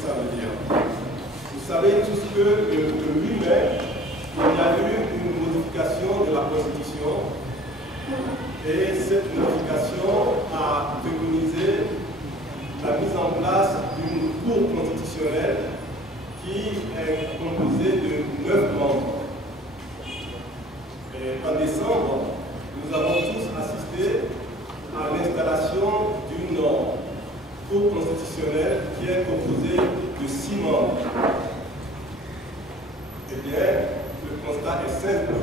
ça veut dire. Vous savez tous que le 8 mai, il y a eu une modification de la Constitution et cette modification a préconisé la mise en place d'une Cour constitutionnelle qui est composée de 9 membres. Et en décembre, nous avons tous assisté à l'installation d'une Cour constitutionnelle qui est composée de 6 membres. Eh bien, le constat est simple.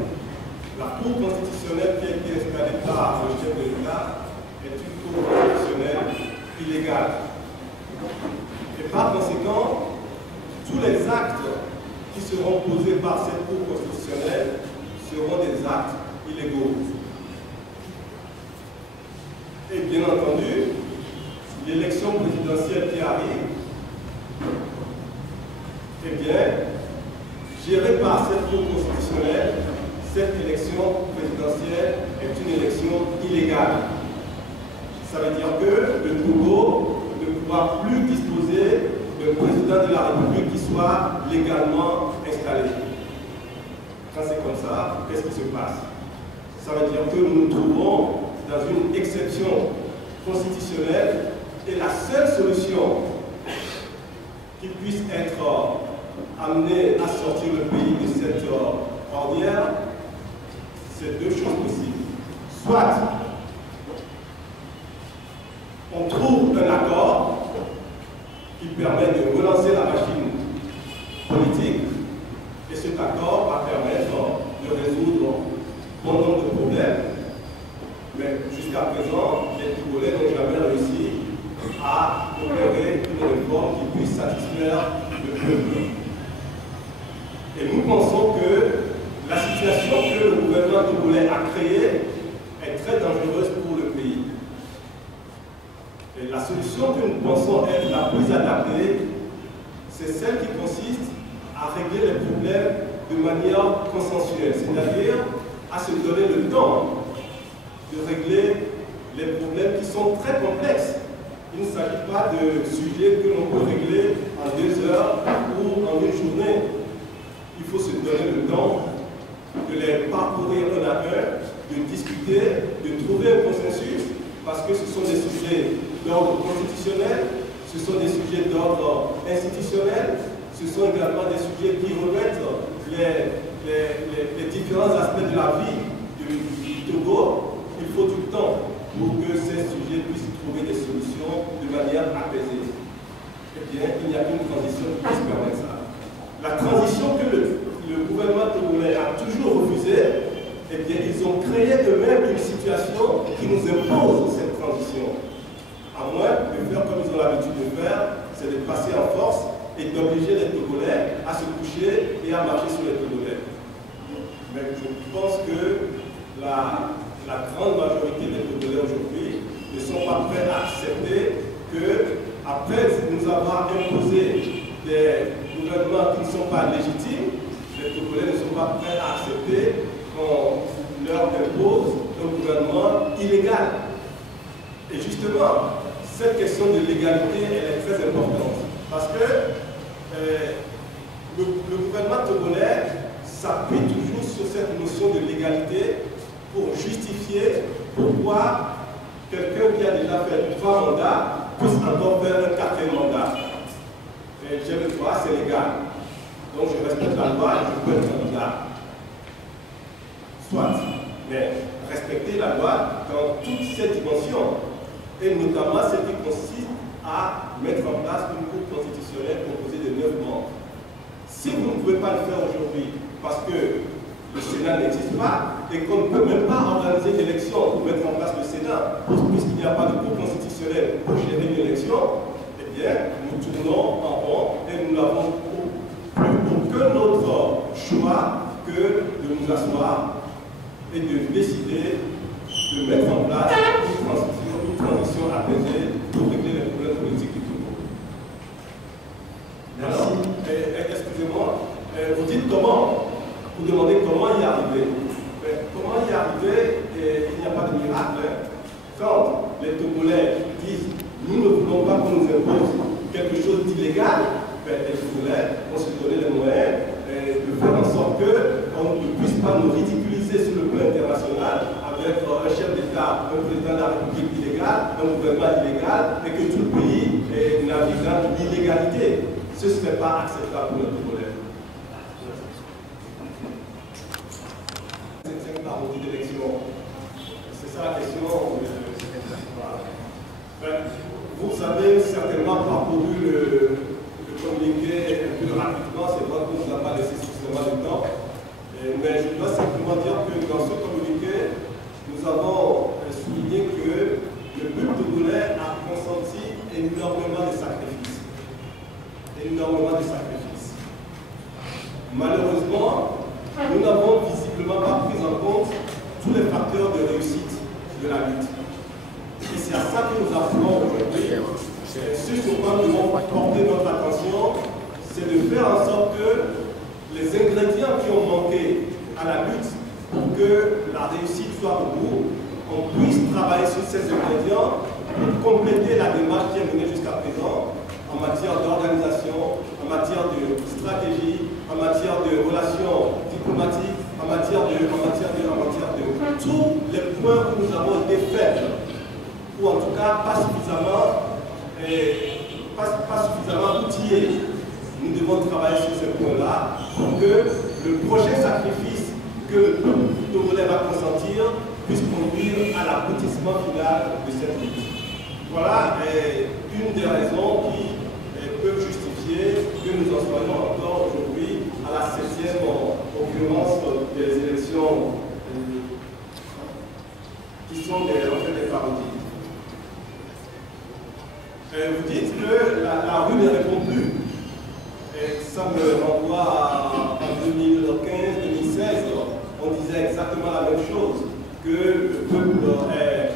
La Cour constitutionnelle qui a été installée par le chef de l'État est une Cour constitutionnelle illégale. Et par conséquent, tous les actes qui seront posés par cette Cour constitutionnelle seront des actes illégaux. Et bien entendu, l'élection présidentielle qui arrive, eh bien, gérée par cette Cour constitutionnelle, cette élection présidentielle est une élection illégale. Ça veut dire que le Togo ne pourra plus disposer d'un président de la République qui soit légalement installé. Quand c'est comme ça, qu'est-ce qui se passe? Ça veut dire que nous nous trouvons dans une exception constitutionnelle et la seule solution qui puisse être amenée à sortir le pays de cette ornière, c'est deux choses possibles. Soit on trouve un accord qui permet de relancer la machine politique et cet accord va permettre de résoudre bon nombre de problèmes. Mais jusqu'à présent, les Togolais n'ont jamais réussi à opérer une réforme qui puisse satisfaire le peuple. Et nous pensons que la situation que le gouvernement togolais a créée est très dangereuse pour le pays. Et la solution que nous pensons être la plus adaptée, c'est celle qui consiste à régler les problèmes de manière consensuelle, c'est-à-dire à se donner le temps de régler les problèmes qui sont très complexes. Il ne s'agit pas de sujets que l'on peut régler en 2 heures ou en une journée. Il faut se donner le temps de les parcourir un à un, de discuter, de trouver un consensus, parce que ce sont des sujets d'ordre constitutionnel, ce sont des sujets d'ordre institutionnel, ce sont également des sujets qui remettent les différents aspects de la vie du Togo. Il faut du temps pour que ces sujets puissent trouver des solutions de manière apaisée. Eh bien, il n'y a qu'une transition qui puisse permettre ça. La transition que le gouvernement togolais a toujours refusée, eh bien, ils ont créé eux-mêmes une situation qui nous impose cette transition. À moins de faire comme ils ont l'habitude de faire, c'est de passer en force et d'obliger les Togolais à se coucher et à marcher sur les Togolais. Mais je pense que la grande majorité des Togolais aujourd'hui ne sont pas prêts à accepter que, après nous avoir imposé des gouvernements qui ne sont pas légitimes, les Togolais ne sont pas prêts à accepter qu'on leur impose un gouvernement illégal. Et justement, cette question de l'égalité, elle est très importante. Parce que le gouvernement togolais s'appuie toujours sur cette notion de l'égalité pour justifier pourquoi quelqu'un qui a déjà fait 3 mandats puisse encore faire un 4e mandat. Et j'ai le droit, c'est légal. Donc je respecte la loi et je peux être candidat. Soit. Mais respecter la loi dans toutes ses dimensions, et notamment celle qui consiste à mettre en place une Cour constitutionnelle composée de 9 membres. Si vous ne pouvez pas le faire aujourd'hui, parce que le Sénat n'existe pas, et qu'on ne peut même pas organiser une élection pour mettre en place le Sénat, puisqu'il n'y a pas de Cour constitutionnelle pour gérer une élection, eh bien, nous tournons en rond et nous n'avons plus aucun autre choix que de nous asseoir et de décider de mettre en place une transition apaisée pour régler les problèmes politiques du Togo. Alors, excusez-moi, vous dites comment, vous demandez comment y arriver. Mais comment y arriver, il n'y a pas de miracle. Quand les Togolais disent nous ne voulons pas qu'on nous impose quelque chose d'illégal, les Togolais vont se donner les moyens de faire en sorte qu'on ne puisse pas nous ridiculiser sur le plan international avec un chef d'État, un président de la République illégal, un gouvernement illégal, et que tout le pays navigue dans l'illégalité. Ce ne serait pas acceptable pour le Togolais. C'est une parodie d'élection. C'est ça la question. Vous avez certainement parcouru le communiqué un peu rapidement, c'est vrai qu'on ne nous a pas laissé suffisamment de temps. Mais je dois simplement dire que dans ce communiqué, nous avons souligné que le peuple togolais a consenti énormément de sacrifices. Énormément de sacrifices. Malheureusement, nous n'avons visiblement pas pris en compte tous les facteurs de réussite de la lutte. Et c'est à ça que nous appelons aujourd'hui. Ce sur quoi nous devons porter notre attention, c'est de faire en sorte que les ingrédients qui ont manqué à la lutte pour que la réussite soit au bout, on puisse travailler sur ces ingrédients pour compléter la démarche qui est menée jusqu'à présent en matière d'organisation, en matière de stratégie, en matière de relations diplomatiques, en matière de tous les points où nous avons été faibles, ou en tout cas pas suffisamment outillés. Nous devons travailler sur ce point-là pour que le prochain sacrifice que le peuple togolais va consentir puisse conduire à l'aboutissement final de cette lutte. Voilà une des raisons qui peuvent justifier que nous en soyons encore aujourd'hui à la 7e occurrence des élections qui sont en fait des parodies. Vous dites que la rue ne répond plus. Et ça me renvoie en 2015-2016, on disait exactement la même chose, que le peuple est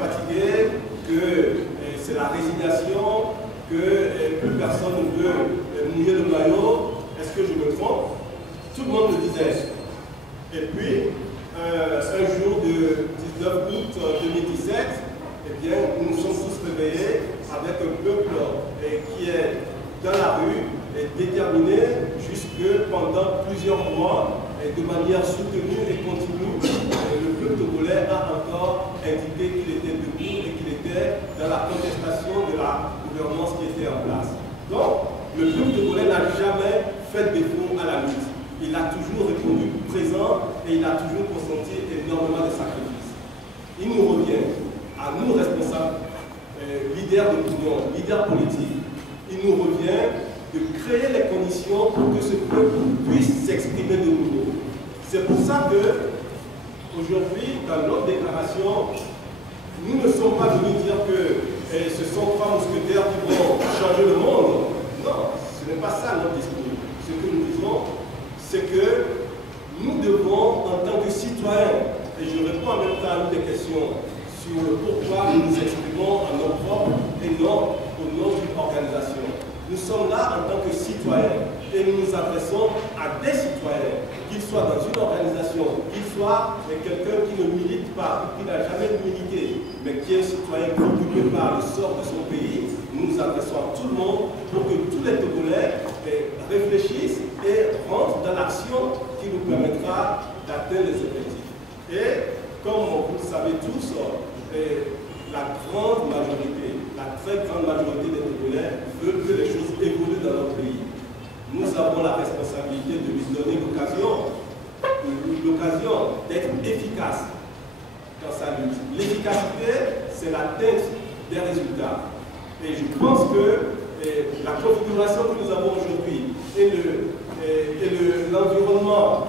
fatigué, que c'est la résignation, que plus personne ne veut mouiller le maillot. Est-ce que je me trompe? Tout le monde le disait. Et puis, un jour de 19 août 2017, eh bien, nous nous sommes tous réveillés avec un peuple qui est dans la rue, déterminé jusque pendant plusieurs mois, et de manière soutenue et continue. Le peuple togolais a encore indiqué qu'il était debout et qu'il était dans la contestation de la gouvernance qui était en place. Donc, le peuple togolais n'a jamais fait défaut à la lutte. Il a toujours répondu présent et il a toujours consenti énormément de sacrifices. Il nous revient, à nous responsables, leaders d'opinion, leaders politiques, il nous revient de créer les conditions pour que ce peuple puisse s'exprimer de nouveau. C'est pour ça que, aujourd'hui, dans notre déclaration, nous ne sommes pas venus dire que ce sont 3 mousquetaires qui vont changer le monde. Non, ce n'est pas ça notre discours. Ce que nous disons, c'est que nous devons, en tant que citoyens, et je réponds en même temps à une des questions sur le pourquoi nous nous exprimons en nom propre et non au nom d'une organisation. Nous sommes là en tant que citoyens et nous nous adressons à des citoyens, qu'ils soient dans une organisation, qu'ils soient quelqu'un qui ne milite pas, qui n'a jamais milité, mais qui est un citoyen préoccupé par le sort de son pays. Nous nous adressons à tout le monde pour que tous les Togolais réfléchissent et rentrent dans l'action qui nous permettra d'atteindre les objectifs. Et comme vous le savez tous, la grande majorité, la très grande majorité des Togolais veulent que les choses évoluent dans notre pays. Nous avons la responsabilité de lui donner l'occasion d'être efficace dans sa lutte. L'efficacité, c'est l'atteinte des résultats. Et je pense que la configuration que nous avons aujourd'hui et l'environnement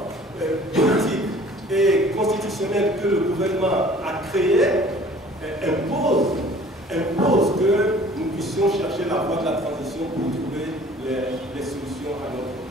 politique et constitutionnel que le gouvernement a créé impose que nous puissions chercher la voie de la transition pour trouver les solutions à notre problème.